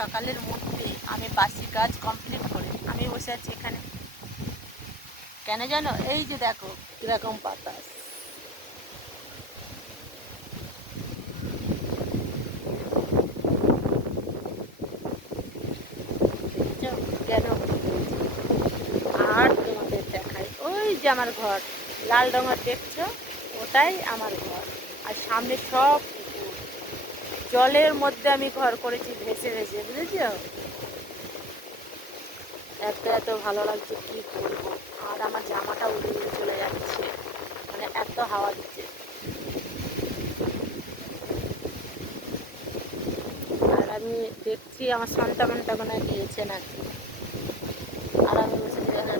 সকালের মধ্যে আমি বাসি কাজ কমপ্লিট করে আমি বসে আছি এখানে। কেন জানো? এই যে দেখো কিরকম বাতাস। দেখেছো কেন? আর তোমাদের দেখাই, ওই যে আমার ঘর, লাল রঙের দেখছো, ওটাই আমার ঘর। আর সামনে সব পুকুর, জলের মধ্যে আমি ঘর করেছি ভেসে ভেসে, বুঝেছো? এত এত ভালো লাগছে কি বলবো। আর আমার জামাটা উড়ে উড়ে চলে যাচ্ছে, মানে এত হাওয়া দিচ্ছে। আর আমি দেখছি আমার সন্তানটা মনে হয় গিয়েছে নাকি। আর আমি বসে এখানে